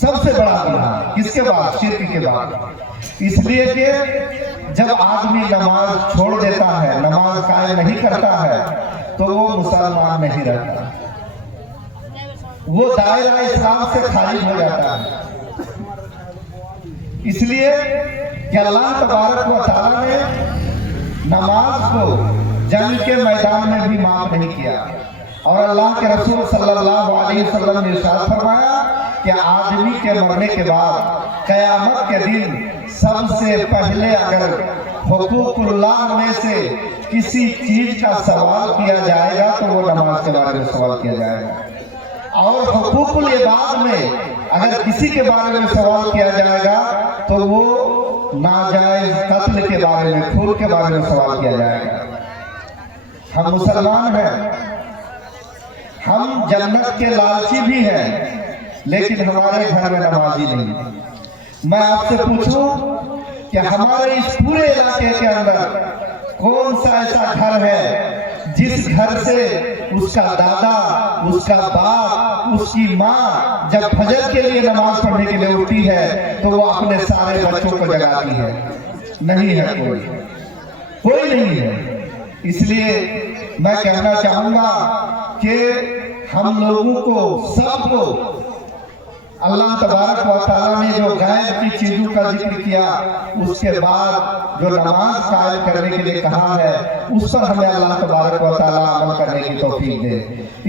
سب سے بڑا گناہ کس کے بعد؟ شرک کے بعد. اس لیے کہ جب آدمی نماز چھوڑ دیتا ہے، نماز قائم نہیں کرتا ہے، تو وہ مسلمان نہیں رہتا، وہ دائرہ اسلام سے خارج ہو جاتا ہے. اس لیے کہ اللہ تبارک و تعالیٰ نے نماز کو جنگ کے میدان میں بھی معاف نہیں کیا. اور اللہ کے رسول صلی اللہ علیہ وسلم نے ارشاد فرمایا کہ آدمی کے مرنے کے بعد قیامت کے دن سب سے پہلے اگر حقوق اللہ میں سے کسی چیز کا سوال کیا جائے گا تو وہ نماز کے بارے میں سوال کیا جائے گا. اور حقوق العباد میں اگر کسی کے بارے میں سوال کیا جائے گا تو وہ ناجائز قتل کے بارے میں، خون کے بارے میں سوال کیا جائے گا. ہم مسلمان ہیں، ہم جنت کے لالچی بھی ہیں، لیکن ہمارے گھر میں نمازی نہیں. میں آپ سے پوچھوں کہ ہمارے اس پورے علاقے کے اندر کون سا ایسا گھر ہے جس گھر سے اس کا دادا، اس کا باپ، اس کی ماں جب فجر کے لیے نماز پڑھنے کے لیے اٹھتی ہے تو وہ اپنے سارے بچوں کو جگاتی ہے؟ نہیں ہے، کوئی نہیں ہے. اس لیے میں کہنا چاہوں گا کہ ہم لوگوں کو، سب کو، اللہ تبارک و تعالیٰ نے جو غیب کی چیزوں کا ذکر کیا، اس کے بعد جو نماز قائم کرنے کے لیے کہا ہے، اس پر ہمیں اللہ تبارک و تعالیٰ عمل کرنے کی توفیق دے.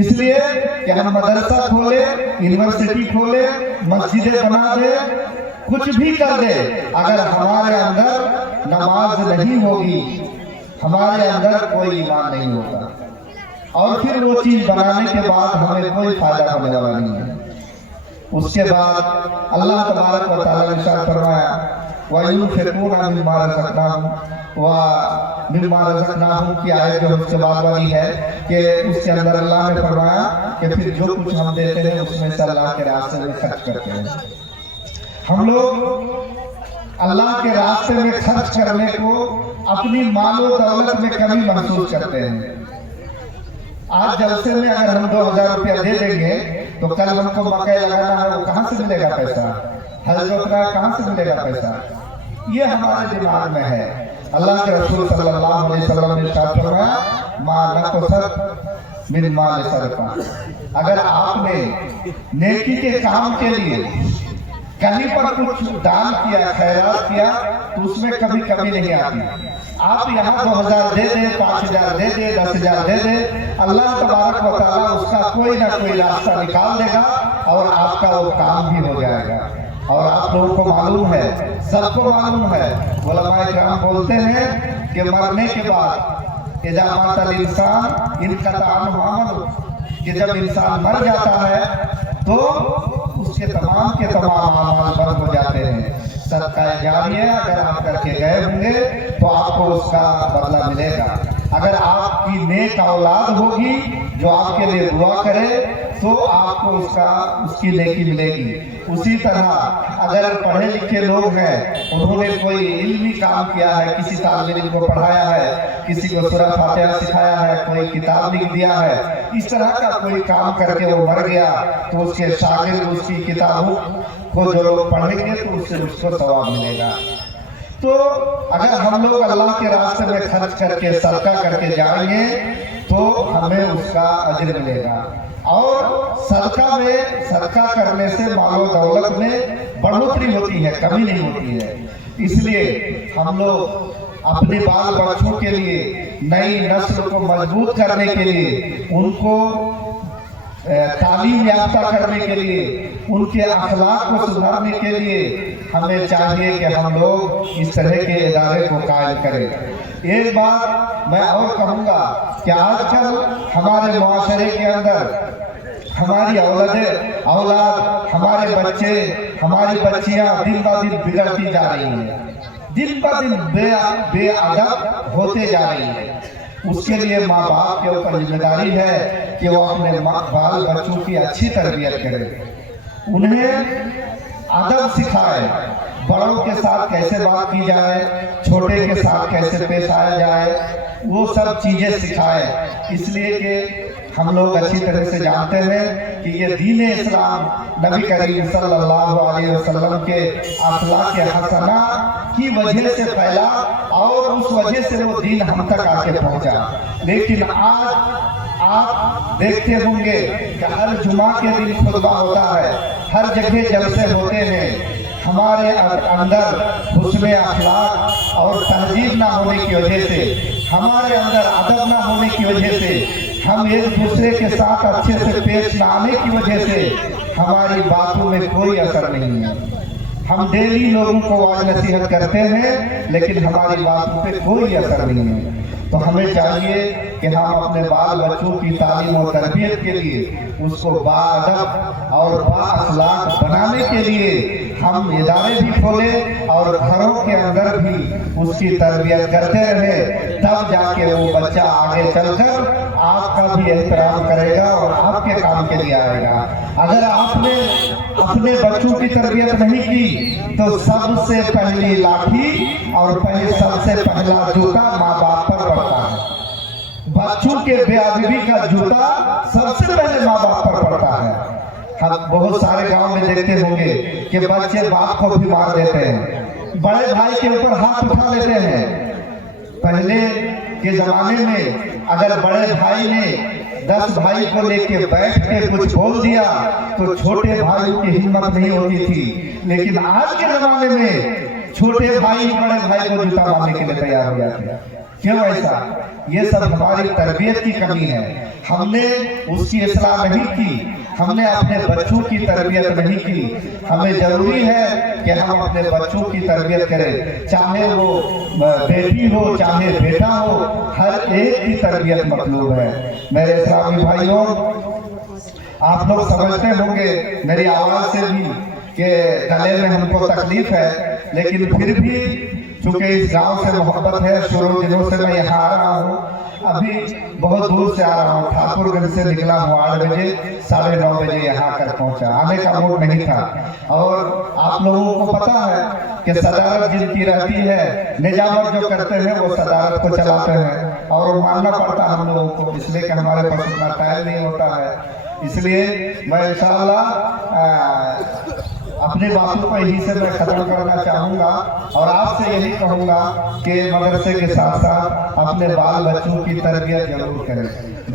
اس لیے کہ ہم مدرسہ کھولے، یونیورسٹی کھولے، مسجدیں بنا دے، کچھ بھی کر دے، اگر ہمارے اندر نماز نہیں ہوگی، ہمارے اندر کوئی ایمان نہیں ہوگا، اور پھر وہ چیز بنانے کے بعد ہمیں کوئی فائدہ ہونے والا نہیں ہے. اس کے بعد اللہ تبارک و تعالیٰ نے ارشاد فرمایا وَيُنْفِقُونَ مِمَّا رَزَقْنَاهُمْ وَمِمَّا رَزَقْنَاهُمْ کی آیت جو اس کے بعد والی ہے کہ اس کے اندر اللہ نے فرمایا کہ پھر جو کچھ ہم دیتے ہیں اس میں سے اللہ کے راستے میں خرچ کرتے ہیں. ہم لوگ اللہ کے راستے میں خرچ کرنے کو اپنی مال و دولت میں کمی محسوس کرتے ہیں. آج جلسے میں اگر ہم 2000 روپیہ دے دیں گے تو کل ہم کو مکئی لگانا ہے، وہ کہاں سے ملے گا پیسہ؟ حج اترا ہے، کہاں سے ملے گا پیسہ؟ یہ ہمارے دماغ میں ہے. اللہ کے رسول صلی اللہ علیہ وسلم نے ارشاد فرمایا ما نقصت من مال صدقہ. اگر آپ نے نیکی کے کام کے لیے کہیں پر کچھ دان کیا، خیرات کیا، تو اس میں کبھی کمی نہیں آتی. آپ یہاں 2000 دے دیں، 5000 دے دیں، 10000 دے دیں، اللہ تبارک و تعالیٰ اس کا کوئی نہ کوئی راستہ نکال دے گا اور آپ کا وہ کام بھی ہو جائے گا. اور آپ لوگوں کو معلوم ہے، سب کو معلوم ہے، علماء کرام بولتے ہیں کہ مرنے کے بعد اذا مات الانسان انقطع عنہ عمله، کہ جب انسان مر جاتا ہے تو اس کے تمام اعمال بند ہو جاتے ہیں. صدقہ جاریہ اگر آپ کر کے گئے ہوں گے تو آپ کو اس کا بدلہ ملے گا. اگر آپ کی نیک اولاد ہوگی جو آپ کے لیے دعا کرے تو آپ کو اس کی نیکی ملے گی. اسی طرح اگر پڑھے لکھے لوگ ہیں، انہوں نے کوئی علمی کام کیا ہے، کسی طالب علم کو پڑھایا ہے، کسی کو سورہ فاتحہ سکھایا ہے، کوئی کتاب لکھ دیا ہے، اس طرح کا کوئی کام کر کے وہ مر گیا تو اس کے شاگرد اس کی کتابوں کو جو لوگ پڑھیں گے تو اس سے اس کو ثواب ملے گا. تو اگر ہم لوگ اللہ کے راستے میں خرچ کر کے صدقہ کر کے جائیں گے تو ہمیں اس کا اجر ملے گا. اور صدقہ کرنے سے مال و دولت میں بڑھوتری ہوتی ہے، کمی نہیں ہوتی ہے. اس لیے ہم لوگ اپنے بال بچوں کے لیے، نئی نسل کو مضبوط کرنے کے لیے، ان کو تعلیم یافتہ کرنے کے لیے، ان کے اخلاق کو سدھارنے کے لیے ہمیں چاہیے کہ ہم لوگ اس طرح کے ادارے کو قائم کریں. ایک بات میں اور کہوں گا کہ آج کل ہمارے معاشرے کے اندر ہماری اولاد، ہمارے بچے، ہماری بچیاں دن بہ دن بگڑتی جا رہی ہیں، دن بہ دن بے ادب ہوتے جا رہی ہیں. اس کے لیے ماں باپ کے اوپر ذمہ داری ہے کہ وہ اپنے بال بچوں کی اچھی تربیت کرے، انہیں ادب سکھائے، بڑوں کے ساتھ کیسے بات کی جائے، چھوٹے کے ساتھ کیسے پیش آیا جائے، وہ سب چیزیں سکھائے. اس لیے کہ ہم لوگ اچھی طرح سے جانتے ہیں کہ یہ دین اسلام نبی کریم صلی اللہ علیہ وسلم کے اخلاق حسنہ کی وجہ سے پھیلا اور اس وجہ سے وہ دین ہم تک آ کے پہنچا. لیکن آج آپ دیکھتے ہوں گے کہ ہر جمعہ کے دن خطبہ ہوتا ہے، ہر جگہ جلسے ہوتے ہیں. ہمارے اندر حسن اخلاق اور تہذیب نہ ہونے کی وجہ سے، ہمارے اندر ادب نہ ہونے کی وجہ سے، ہم ایک دوسرے کے ساتھ اچھے سے پیش نہ آنے کی وجہ سے ہماری باتوں میں کوئی اثر نہیں ہے. ہم ڈیلی لوگوں کو واعظ نصیحت کرتے ہیں لیکن ہماری باتوں پہ کوئی اثر نہیں ہے. تو ہمیں چاہیے کہ ہم اپنے بال بچوں کی تعلیم و تربیت کے لیے اس کو باادب اور با اخلاق بنانے کے لیے ہم ادارے بھی کھولیں اور گھروں کے اندر بھی اس کی تربیت کرتے رہیں. تب جا کے وہ بچہ آگے چل کر آپ کا بھی احترام کرے گا اور آپ کے کام کے لیے آئے گا. اگر آپ نے اپنے بچوں کی تربیت نہیں کی تو سب سے پہلی لاٹھی اور سب سے پہلا جوتا ماں باپ پر پڑتا ہے. بچوں کے بے ادبی کا جوتا سب سے پہلے ماں باپ پر پڑتا ہے. ہم بہت سارے گاؤں میں دیکھتے ہوں گے کہ بچے باپ کو بھی مار دیتے ہیں، بڑے بھائی کے اوپر ہاتھ اٹھا لیتے ہیں. پہلے کے زمانے میں اگر بڑے بھائی نے 10 بھائی کو لے کے بیٹھ کے کچھ بول دیا تو چھوٹے بھائیوں کی ہمت نہیں ہوتی تھی. لیکن آج کے زمانے میں چھوٹے بھائی بڑے بھائی کو جوتا مارنے کے لیے تیار ہو جاتے ہیں. کیوں ایسا؟ یہ سب ہماری تربیت کی کمی ہے. ہم نے اس کی اصلاح نہیں کی، ہم نے اپنے بچوں کی تربیت نہیں کی. ہمیں ضروری ہے کہ ہم اپنے بچوں کی تربیت کریں، چاہے وہ بیٹی ہو چاہے بیٹا ہو، ہر ایک کی تربیت مطلوب ہے. میرے اسلامی بھائیوں، آپ لوگ سمجھتے ہوں گے میری آواز سے بھی کہ گلے میں ہم کو تکلیف ہے، لیکن پھر بھی چونکہ اس گاؤں سے محبت ہے، شروع دنوں سے میں یہاں آ رہا ہوں. ابھی بہت دور سے آ رہا ہوں، ٹھاکر گنج سے نکلا ہوں 8 بجے، 9:30 بجے یہاں کر پہنچا. آنے کا موڈ نہیں تھا. اور آپ لوگوں کو پتا ہے کہ صدارت جن کی رہتی ہے، نجامت جو کرتے ہیں وہ صدارت کو چلاتے ہیں اور ماننا پڑتا ہم لوگوں کو، اس لیے کہ ہمارے پاس اتنا ٹائم نہیں ہوتا ہے. اس لیے میں انشاءاللہ اپنے باتوں کو یہی سے میں ختم کرنا چاہوں گا اور آپ سے یہی کہوں گا کہ مدرسے کے ساتھ ساتھ اپنے بال بچوں کی تربیت ضرور کریں،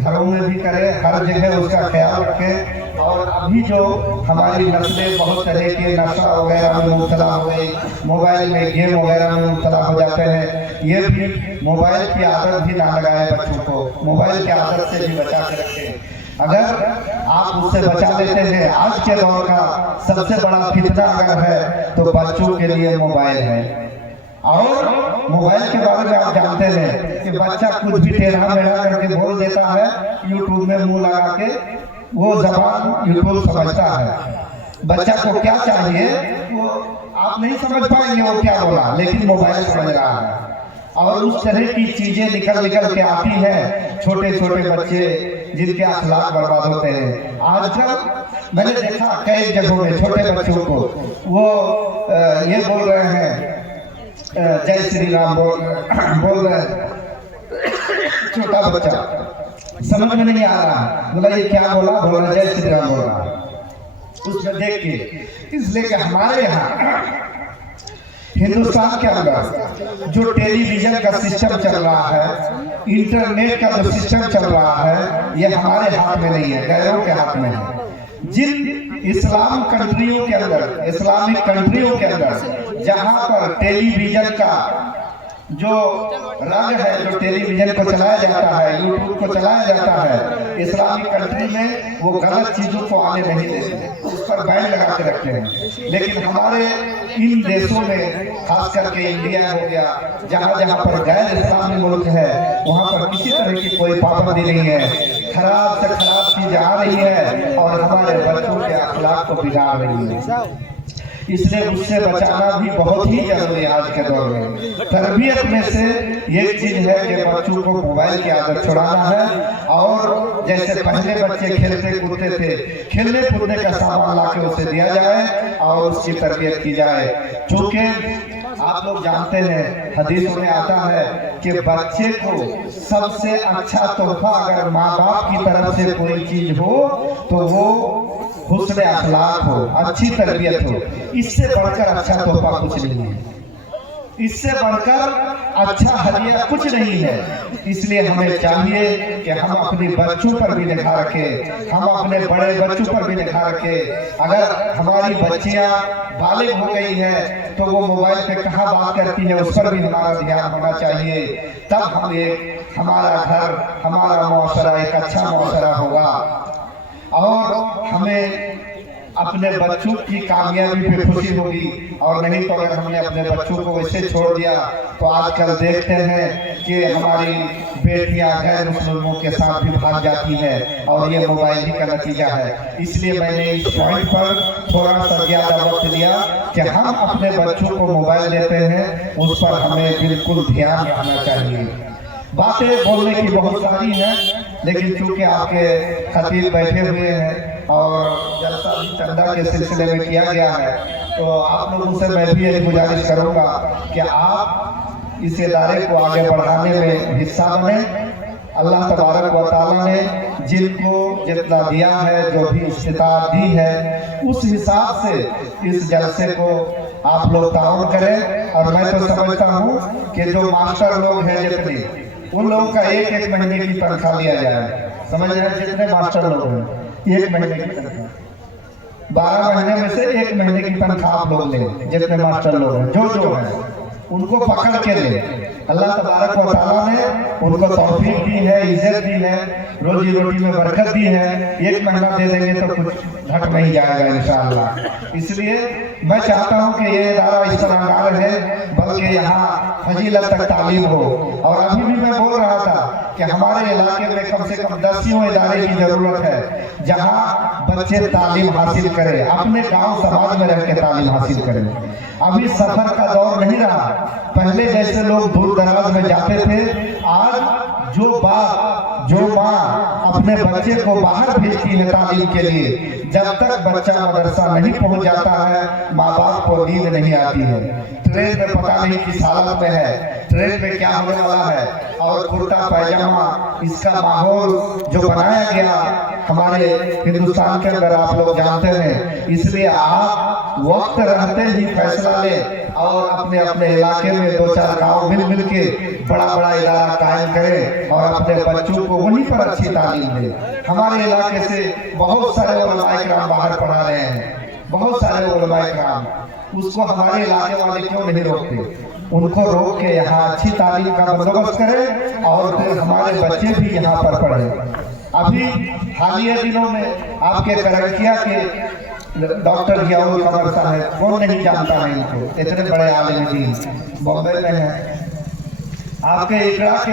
گھروں میں بھی کریں، ہر جگہ اس کا خیال رکھیں. اور ابھی جو ہماری نسلیں بہت طرح کے نشہ وغیرہ میں مبتلا ہو گئی، موبائل میں گیم وغیرہ میں مبتلا ہو جاتے ہیں، یہ بھی موبائل کی عادت بھی نہ لگائے بچوں کو، موبائل کی عادت سے بھی بچا کے رکھیں. اگر آپ اس سے بچا لیتے ہیں، آج کے دور کا سب سے بڑا فتنہ اگر ہے تو بچوں کے لیے موبائل ہے. اور موبائل کے بارے میں آپ جانتے ہیں کہ بچہ کچھ بھی ٹیڑھا میڑھا کر کے بول دیتا ہے، یوٹیوب میں منہ لگا کے وہ زبان یوٹیوب سمجھتا ہے. بچہ کو کیا چاہیے وہ آپ نہیں سمجھ پائیں گے وہ کیا بولا، لیکن موبائل سمجھ رہا ہے. اور اس طرح کی چیزیں نکل کے آتی ہیں، چھوٹے چھوٹے بچے جن کے اخلاق برباد ہوتے ہیں. آج کل میں نے دیکھا کئی جگہوں میں چھوٹے بچوں کو وہ یہ بول رہے ہیں جے شری رام بول رہے ہیں. چھوٹا بچہ سمجھ میں نہیں آ رہا، بولا یہ کیا بولا، بولا جے شری رام بول رہا. اس میں دیکھ کے اس لیے کہ ہمارے یہاں ہندوستان کے اندر جو ٹیلی ویژن کا سسٹم چل رہا ہے، انٹرنیٹ کا جو سسٹم چل رہا ہے، یہ ہمارے ہاتھ میں نہیں ہے، غیروں کے ہاتھ میں ہے. جن اسلام کنٹریوں کے اندر، اسلامک کنٹریوں کے اندر جہاں پر ٹیلی ویژن کا جو رنگ ہے، جو ٹیلی ویژن کو چلایا جاتا ہے، یوٹیوب کو چلایا جاتا ہے، اسلامی کنٹری میں وہ غلط چیزوں کو آنے نہیں دیتے، اس پر بین لگا کے رکھتے ہیں. لیکن ہمارے ان دیشوں میں خاص کر کے انڈیا ہو گیا، جہاں جہاں پر غیر اسلامی ملک ہے وہاں پر کسی طرح کی کوئی پابندی نہیں ہے. خراب سے خراب چیزیں آ رہی ہے اور ہمارے بچوں کے اخلاق کو بگاڑ رہی ہے. اس لیے اس سے بچانا بھی بہت ہی ضروری ہے. آج کے دور میں تربیت میں سے ایک چیز ہے کہ بچوں کو موبائل کی عادت چھڑانا ہے. اور جیسے پہلے بچے کھیلتے کودتے تھے، کھیلنے کودنے کا سامان لا کے اسے دیا جائے اور اس کی تربیت کی جائے. چونکہ آپ لوگ جانتے ہیں حدیث میں آتا ہے کہ بچے کو سب سے اچھا تحفہ اگر ماں باپ کی طرف سے کوئی چیز ہو تو وہ حسن اخلاق ہو، اچھی تربیت ہو۔ اس سے بڑھ کر اچھا تحفہ کچھ نہیں ہے، اس سے بڑھ کر اچھا ہدیہ کچھ نہیں ہے۔ اس لیے ہمیں چاہیے کہ ہم اپنی بچوں پر بھی نگاہ رکھیں، ہم اپنے بڑے بچوں پر بھی نگاہ رکھیں۔ اگر ہماری بچیاں بالغ ہو گئی ہیں تو وہ موبائل پہ کہاں بات کرتی ہے اس پر بھی ہمارا دھیان ہونا چاہیے، تب ہمارا گھر، ہمارا معاشرہ ایک اچھا معاشرہ ہوگا۔ اور ہمیں اپنے بچوں کی کامیابی پہ خوشی ہوگی، اور نہیں تو اگر ہم نے اپنے بچوں کو ویسے چھوڑ دیا تو آج کل دیکھتے ہیں کہ ہماری بیٹیاں غیر مسلموں کے ساتھ بھی بھاگ جاتی ہیں، اور یہ موبائل ہی کا نتیجہ ہے۔ اس لیے میں نے اس پوائنٹ پر تھوڑا سا زیادہ وقت لیا کہ ہم اپنے بچوں کو موبائل دیتے ہیں، اس پر ہمیں بالکل دھیان رکھنا چاہیے۔ باتیں بولنے کی بہت ساری ہیں، لیکن چونکہ آپ کے خطیب بیٹھے ہوئے ہیں اور جلسہ بھی چندہ کے سلسلے میں کیا گیا ہے، تو آپ لوگوں سے میں بھی ایک گزارش کروں گا کہ آپ اس ادارے کو آگے بڑھانے میں حصہ بنیں۔ اللہ تبارک و تعالیٰ نے جن کو جتنا دیا ہے، جو بھی استطاعت دی ہے، اس حساب سے اس جلسے کو آپ لوگ تعاون کریں۔ اور میں تو سمجھتا ہوں کہ جو ماسٹر لوگ ہیں جتنے، ان لوگوں کا ایک مہینے کی تنخواہ لیا جائے۔ سمجھ رہے ہیں؟ جتنے ماسٹر لوگ ہیں ایک مہینے کی تنخواہ، 12 مہینے میں سے ایک مہینے کی تنخواہ آپ لوگ لیں۔ جتنے ماسٹر لوگ ہیں جو ہیں ان کو پکڑ کے لیں۔ اللہ تبارک و تعالیٰ نے ان کو توفیق دی ہے، عزت دی ہے، روزی روٹی میں برکت دی ہے۔ ایک مہینہ دے دیں گے تو کچھ گھٹ نہیں جائے گا انشاءاللہ۔ اس لیے میں چاہتا ہوں کہ یہ ادارہ اس طرح نہ رہے بلکہ یہاں فضیلت تک تعلیم ہو۔ اور ابھی بھی میں بول رہا تھا کہ ہمارے علاقے میں کم سے کم 10 ادارے کی ضرورت ہے جہاں بچے تعلیم حاصل کریں، اپنے گاؤں سماج میں رہ کے تعلیم حاصل کریں۔ ابھی سفر کا دور نہیں رہا، پہلے جیسے لوگ دور دراز میں جاتے تھے۔ آج جو باپ، جو ماں اپنے بچے کو باہر بھیجتی ہے تعلیم کے لیے، جب تک بچہ مدرسہ نہیں پہنچ جاتا ہے ماں باپ کو نیند نہیں آتی ہے۔ ٹرین میں پتہ نہیں کس حالت میں ہے، ٹرین میں کیا ہونے والا ہے، اور کرتا پیجامہ، اس کا ماحول جو بنایا گیا ہمارے ہندوستان کے اندر آپ لوگ جانتے ہیں۔ اس لیے آپ وقت رہتے ہی فیصلہ لیں اور اپنے اپنے علاقے میں 2-4 گاؤں مل کے بڑا ادارہ قائم کریں اور اپنے بچوں کو وہیں پر اچھی تعلیم دیں۔ ہمارے علاقے سے بہت سارے علماء کرام باہر پڑھا رہے ہیں، بہت سارے علماء کرام، اس کو ہمارے علاقے والے کیوں نہیں روکتے؟ ان کو روک کے یہاں اچھی تعلیم کا بندوبست کریں اور پھر ہمارے بچے بھی یہاں پر پڑھیں۔ ابھی حالیہ دنوں میں آپ کے کرنکیا کے ڈاکٹر ضیاء القمر صاحب، کون نہیں جانتا ہے ان کو، اتنے بڑے عالم دین، بامبے میں ہیں۔ آپ کے اقرا کے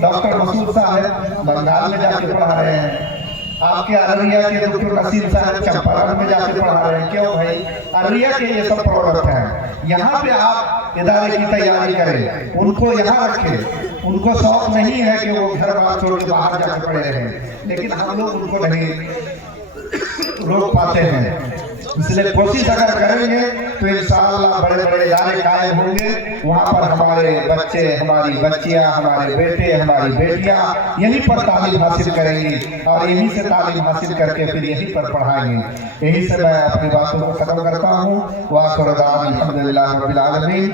ڈاکٹر مسعود صاحب بنگال میں جا کے پڑھا رہے ہیں۔ آپ کے ارریہ کے ڈاکٹر نصیر صاحب چمپارن میں جا کے پڑھا رہے ہیں۔ کیوں بھائی؟ ارریہ کے یہ سب پروڈکٹ ہیں، یہاں پہ آپ ادارے کی تیاری کریں، ان کو یہاں رکھیں۔ ان کو شوق نہیں ہے کہ وہ گھر بار چھوڑ کے باہر جا کے پڑھے رہیں، لیکن ہم لوگ ان کو نہیں روک پاتے ہیں۔ اس لیے کوشش اگر کریں گے تو انشاءاللہ بڑے ادارے قائم ہوں گے، وہاں پر ہمارے بچے، ہماری بچیاں، ہمارے بیٹے، ہماری بیٹیاں یہیں پر تعلیم حاصل کریں گی اور یہیں سے تعلیم حاصل کر کے پھر یہیں پر پڑھائیں گے۔ یہیں سے میں اپنی باتوں کو ختم کرتا ہوں۔ وآخر دعوانا الحمدللہ رب العالمین۔